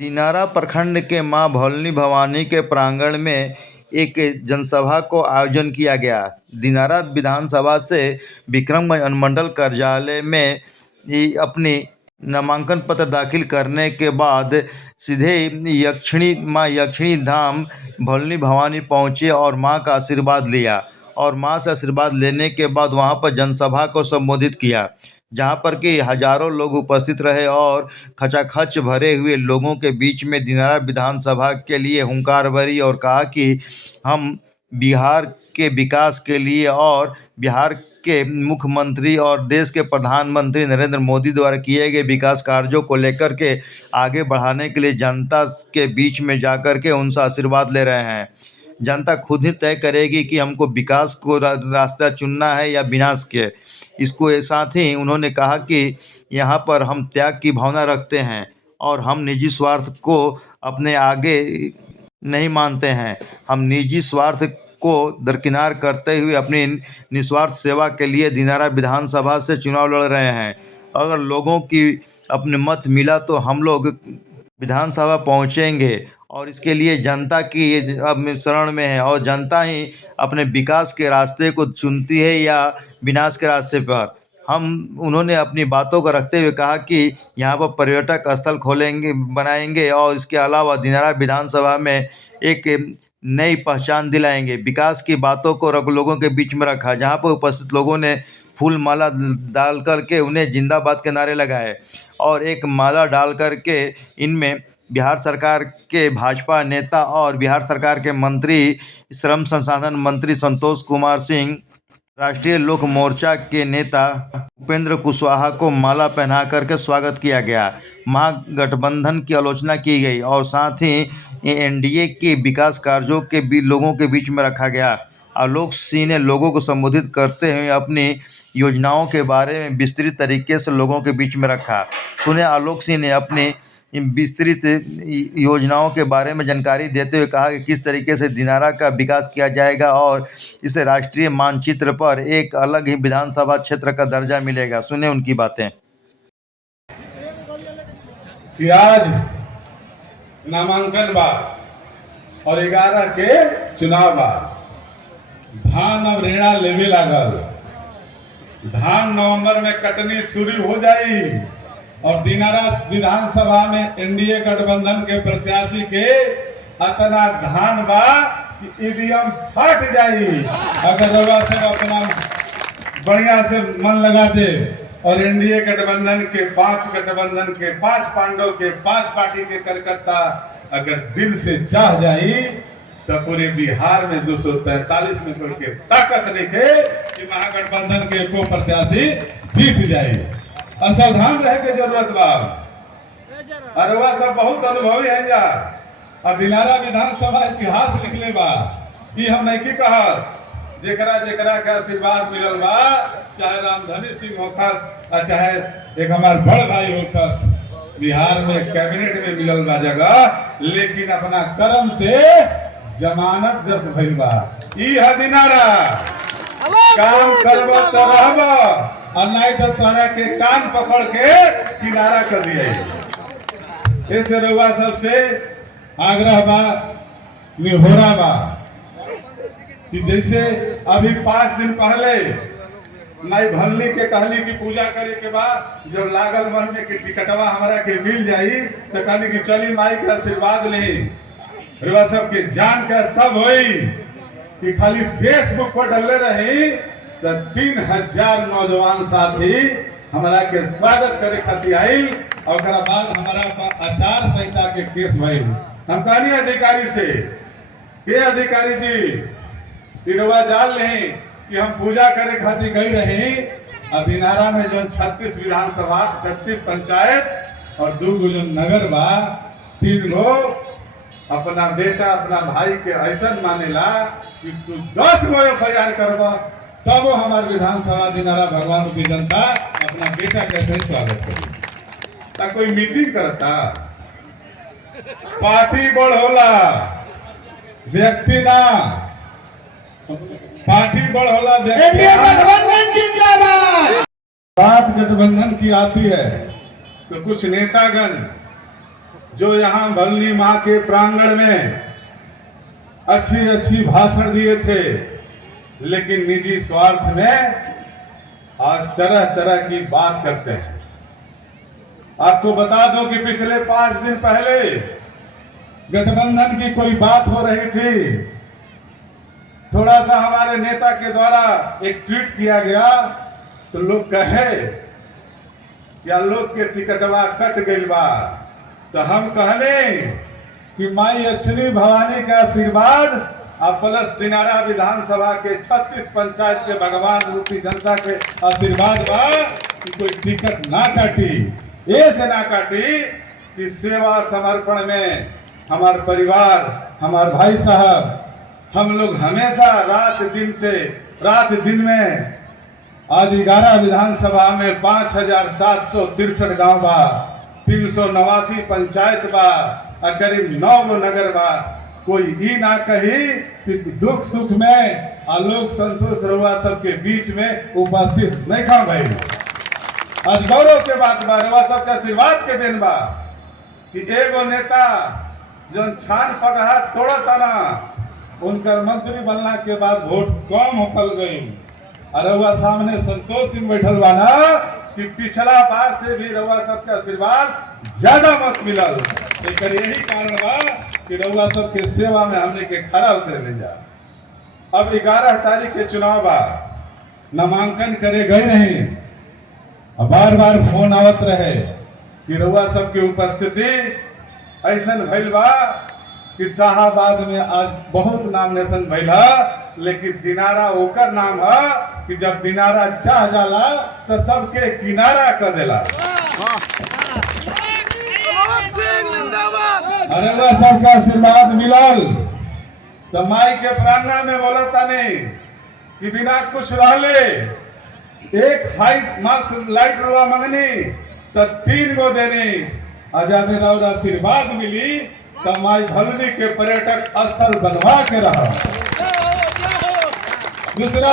दिनारा प्रखंड के मां भोलनी भवानी के प्रांगण में एक जनसभा को आयोजन किया गया। दिनारा विधानसभा से विक्रमगंज अनुमंडल कार्यालय में ही अपनी नामांकन पत्र दाखिल करने के बाद सीधे यक्षिणी धाम भोलनी भवानी पहुंचे और मां का आशीर्वाद लिया और मां से आशीर्वाद लेने के बाद वहां पर जनसभा को संबोधित किया, जहां पर कि हजारों लोग उपस्थित रहे और खचाखच भरे हुए लोगों के बीच में दिनारा विधानसभा के लिए हुंकार भरी और कहा कि हम बिहार के विकास के लिए और बिहार के मुख्यमंत्री और देश के प्रधानमंत्री नरेंद्र मोदी द्वारा किए गए विकास कार्यों को लेकर के आगे बढ़ाने के लिए जनता के बीच में जाकर के उनसे आशीर्वाद ले रहे हैं। जनता खुद ही तय करेगी कि हमको विकास को रास्ता चुनना है या विनाश के। इसको साथ ही उन्होंने कहा कि यहाँ पर हम त्याग की भावना रखते हैं और हम निजी स्वार्थ को अपने आगे नहीं मानते हैं। हम निजी स्वार्थ को दरकिनार करते हुए अपनी निस्वार्थ सेवा के लिए दिनारा विधानसभा से चुनाव लड़ रहे हैं। अगर लोगों की अपने मत मिला तो हम लोग विधानसभा पहुंचेंगे और इसके लिए जनता की अब शरण में है और जनता ही अपने विकास के रास्ते को चुनती है या विनाश के रास्ते पर। उन्होंने अपनी बातों को रखते हुए कहा कि यहाँ पर पर्यटक स्थल बनाएंगे और इसके अलावा दिनारा विधानसभा में एक नई पहचान दिलाएंगे। विकास की बातों को लोगों के बीच में रखा, जहाँ पर उपस्थित लोगों ने फूल माला डाल करके उन्हें जिंदाबाद के नारे लगाए और एक माला डाल करके इनमें बिहार सरकार के भाजपा नेता और बिहार सरकार के मंत्री श्रम संसाधन मंत्री संतोष कुमार सिंह, राष्ट्रीय लोक मोर्चा के नेता उपेंद्र कुशवाहा को माला पहना करके स्वागत किया गया। महागठबंधन की आलोचना की गई और साथ ही एनडीए के विकास कार्यों के भी लोगों के बीच में रखा गया। आलोक सिंह ने लोगों को संबोधित करते हुए अपनी योजनाओं के बारे में विस्तृत तरीके से लोगों के बीच में रखा। सुने आलोक सिंह ने अपनी विस्तृत योजनाओं के बारे में जानकारी देते हुए कहा कि किस तरीके से दिनारा का विकास किया जाएगा और इसे राष्ट्रीय मानचित्र पर एक अलग ही विधानसभा क्षेत्र का दर्जा मिलेगा। सुने उनकी बातें। कि आज नामांकन बाद और 11 के चुनाव बाद धान अब रेणा लेवे लागल। धान नवंबर में कटनी शुरू हो जाई और दिनारा विधानसभा में एनडीए गठबंधन के प्रत्याशी के अतना धान बा कि ईवीएम फट जाई। अगर रउआ से अपना बढ़िया से मन लगाते और एनडीए गठबंधन के 5 पांडव के 5 पार्टी के कार्यकर्ता अगर दिल से चाह जाई तो पूरे बिहार में 243 में कोई के ताकत नहीं है कि महागठबंधन के एको प्रत्याशी जीत जाए। असावधान रहे के जरूरत बा। अरवा सब बहुत अनुभवी है जा और दिनारा विधानसभा इतिहास लिखले बा। ये हम नहीं कहा जेकरा जेकरा के आशीर्वाद मिलल बा, चाहे रामधनी सिंह होखस और चाहे एक हमार बड़ भाई होखस, बिहार में कैबिनेट में मिलल बा जगह, लेकिन अपना कर्म से जमानत जब्त भइल बा। ई है दिनारा। काम करबो तो रहबो और नहीं तो तोरा के कान पकड़ के किनारा कर दिए। इस रउआ सबसे आग्रह बा, निहोरा बा कि जैसे अभी 5 दिन पहले माई भल्ली के कहली की पूजा करे के बाद जब लागल मन में कि टिकटवा हमारा के मिल जाई तो कहली कि चली माई के आशीर्वाद ले। रउआ सब के जान के स्तभ होई कि खाली फेसबुक पर डले रही तो 3000 नौजवान साथी हमारा के स्वागत करे खातिर आइल और बाद हमारा आचार संहिता के केस भइल। हम कहनी अधिकारी से के अधिकारी जी रउआ जान नहीं कि हम पूजा करे खातिर गई रही और दिनारा में जो 36 विधानसभा 36 पंचायत और 2 जो नगर बा, 3 गो अपना बेटा अपना भाई के ऐसा मानेला कि तू 10 गो FIR करबा तब वो हमारे विधानसभा दिनारा भगवान की जनता अपना बेटा कैसे स्वागत करी। कोई मीटिंग करता, पार्टी बड़ होला व्यक्ति ना, पार्टी बड़ होला व्यक्ति। बात गठबंधन की आती है तो कुछ नेतागण जो यहाँ भलनी माँ के प्रांगण में अच्छी अच्छी भाषण दिए थे, लेकिन निजी स्वार्थ में आज तरह तरह की बात करते हैं। आपको बता दो कि पिछले 5 दिन पहले गठबंधन की कोई बात हो रही थी। थोड़ा सा हमारे नेता के द्वारा एक ट्वीट किया गया तो लोग कहे क्या लोग के टिकटवा कट गई बा, तो हम कहले कि माई अक्षनी भवानी का आशीर्वाद और प्लस दिनारा विधानसभा के 36 पंचायत के भगवान रूपी जनता के आशीर्वाद बा कि कोई टिकट ना काटी। ये से ना काटी कि सेवा समर्पण में हमार परिवार, हमार भाई साहब, हम लोग हमेशा रात दिन में आज 11 विधानसभा में 5763 गांव बा, 389 पंचायत बा और करीब 9 गो नगर बा। कोई ही ना कही कि दुख सुख में आलोक संतोष रहुआ सबके बीच में उपस्थित नहीं खा भाई। आज गौरव के बात बा, रहुआ सबका आशीर्वाद के दिन बा कि एगो नेता जो छान पगहा तोड़ता ना, उनकर मंत्री बनला के बाद वोट कम होखल गई। और रहुआ सामने संतोष सिंह बैठल बा ना कि पिछला बार से भी रहुआ सबके आशीर्वाद ज्यादा मत मिलल। एक यही कारण बा कि रहुआ सबके सेवा में हमने के खड़ा उतरे ले जा। अब 11 तारीख के चुनाव बा, नामांकन करे गए नहीं, बार बार फोन आवत रहे कि रहुआ सबके उपस्थिति ऐसन भइल बा कि शाहाबाद में आज बहुत नामिनेशन भइला, लेकिन दिनारा ओकर नाम है कि जब दिनारा चाह जाला तो सबके किनारा कर देला। अरे वह सबका आशीर्वाद मिलल तो माई के प्रांगण में बोलता नहीं कि बिना कुछ रहले एक हाई मार्क्स लाइट रुआ मंगनी तो 3 गो देनी, आजादी और आशीर्वाद मिली तो माई भलनी के पर्यटक स्थल बनवा के रहा। दूसरा